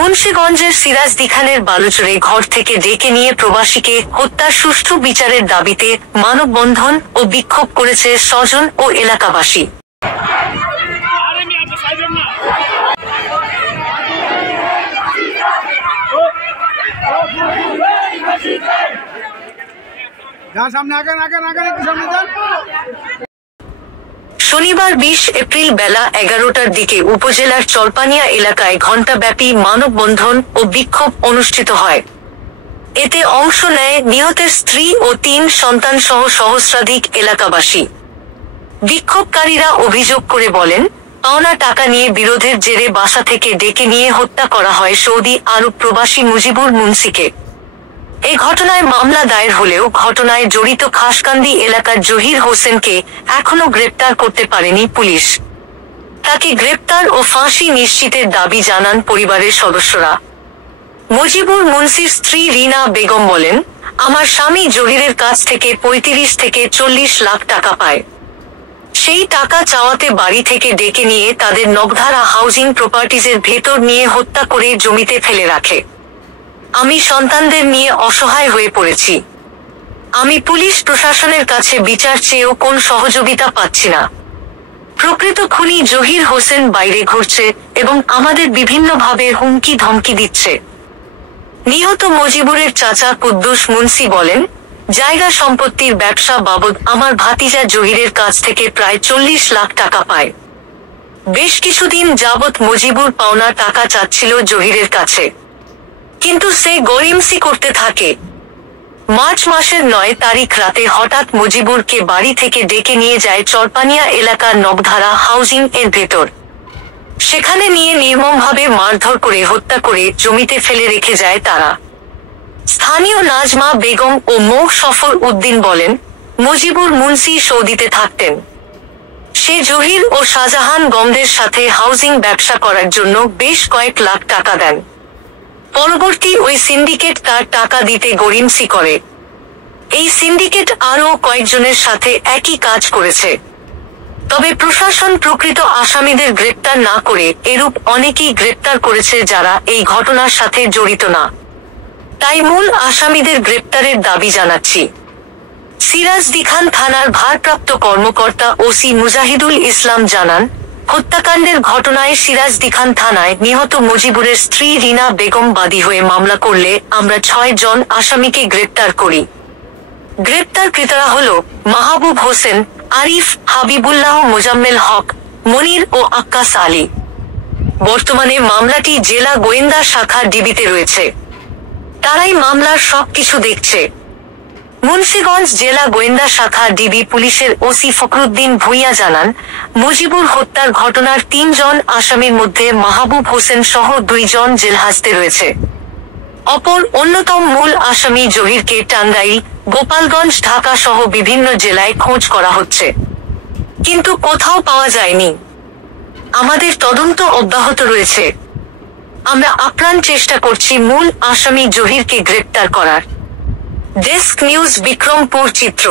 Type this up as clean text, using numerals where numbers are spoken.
মুন্সিগঞ্জের সিরাজদি খানের বালুচরে ঘর থেকে ডেকে নিয়ে প্রবাসীকে হত্যার সুষ্ঠু বিচারের দাবিতে মানববন্ধন ও বিক্ষোভ করেছে স্বজন ও এলাকাবাসী। শনিবার 20 এপ্রিল বেলা 11টার দিকে উপজেলার চলপানিয়া এলাকায় ঘণ্টাব্যাপী মানববন্ধন ও বিক্ষোভ অনুষ্ঠিত হয়। এতে অংশ নেয় নিহতের স্ত্রী ও 3 সন্তান সহ সহস্রাধিক এলাকাবাসী। বিক্ষোভকারীরা অভিযোগ করে বলেন, পাওনা টাকা নিয়ে বিরোধের জেরে বাসা থেকে ডেকে নিয়ে হত্যা করা হয় সৌদি আরব প্রবাসী মুজিবুর মুন্সিকে। এই ঘটনায় মামলা দায়ের হলেও ঘটনায় জড়িত খাসকান্দি এলাকার জহির হোসেনকে এখনো গ্রেপ্তার করতে পারেনি পুলিশ। তাকে গ্রেপ্তার ও ফাঁসি নিশ্চিতের দাবি জানান পরিবারের সদস্যরা। মুজিবুর মুন্সির স্ত্রী রিনা বেগম বলেন, আমার স্বামী জহিরের কাছ থেকে 35 থেকে 40 লাখ টাকা পায়। সেই টাকা চাওয়াতে বাড়ি থেকে ডেকে নিয়ে তাদের নগধারা হাউজিং প্রপার্টিজের ভেতর নিয়ে হত্যা করে জমিতে ফেলে রাখে। আমি সন্তানদের নিয়ে অসহায় হয়ে পড়েছি। আমি পুলিশ প্রশাসনের কাছে বিচার চেয়েও কোন সহযোগিতা পাচ্ছি না। প্রকৃত খুনি জহির হোসেন বাইরে ঘুরছে এবং আমাদের বিভিন্নভাবে হুমকি ধমকি দিচ্ছে। নিহত মুজিবুরের চাচা কুদ্দুস মুন্সি বলেন, জায়গা সম্পত্তির ব্যবসা বাবদ আমার ভাতিজা জহিরের কাছ থেকে প্রায় 40 লাখ টাকা পায়। বেশ কিছুদিন যাবৎ মুজিবুর পাওনা টাকা চাচ্ছিল জহিরের কাছে, কিন্তু সে গরিমসি করতে থাকে। মার্চ মাসের 9 তারিখ রাতে হঠাৎ মুজিবুরকে বাড়ি থেকে ডেকে নিয়ে যায় চরপানিয়া এলাকার নবধারা হাউজিং এর ভেতর। সেখানে নিয়ে নির্মমভাবে মারধর করে হত্যা করে জমিতে ফেলে রেখে যায় তারা। স্থানীয় নাজমা বেগম ও মৌ সফর উদ্দিন বলেন, মুজিবুর মুন্সি সৌদিতে থাকতেন। সে জহির ও শাহজাহান গমদের সাথে হাউজিং ব্যবসা করার জন্য বেশ কয়েক লাখ টাকা দেন। পরবর্তী ওই সিন্ডিকেট তার টাকা দিতে গরিমসি করে। এই সিন্ডিকেট আরও কয়েকজনের সাথে একই কাজ করেছে। তবে প্রশাসন প্রকৃত আসামিদের গ্রেপ্তার না করে এরূপ অনেকেই গ্রেপ্তার করেছে যারা এই ঘটনার সাথে জড়িত না। তাই মূল আসামিদের গ্রেপ্তারের দাবি জানাচ্ছি। সিরাজদি খান থানার ভারপ্রাপ্ত কর্মকর্তা ওসি মুজাহিদুল ইসলাম জানান, হত্যাকাণ্ডের ঘটনায় সিরাজদি খান থানায় নিহত মুজিবুরের স্ত্রী রিনা বেগম বাদী হয়ে মামলা করলে আমরা 6 জন আসামিকে গ্রেপ্তার করি। গ্রেপ্তারকৃতরা হল মাহবুব হোসেন, আরিফ, হাবিবুল্লাহ, মোজাম্মেল হক, মনির ও আক্কাস আলী। বর্তমানে মামলাটি জেলা গোয়েন্দা শাখা ডিবিতে রয়েছে। তারাই মামলার সবকিছু দেখছে। মুন্সিগঞ্জ জেলা গোয়েন্দা শাখা ডিবি পুলিশের ওসি ফখরুদ্দিন ভূঁইয়া জানান, মুজিবুর হত্যার ঘটনার 3 জন আসামির মধ্যে মাহবুব হোসেন সহ 2 জন জেলহাজতে রয়েছে। অপর অন্যতম মূল আসামি জহিরকে টাঙ্গাইল, গোপালগঞ্জ, ঢাকা সহ বিভিন্ন জেলায় খোঁজ করা হচ্ছে, কিন্তু কোথাও পাওয়া যায়নি। আমাদের তদন্ত অব্যাহত রয়েছে। আমরা আপ্রাণ চেষ্টা করছি মূল আসামি জহিরকে গ্রেপ্তার করার। ডেস্ক নিউজ, বিক্রমপুর চিত্র।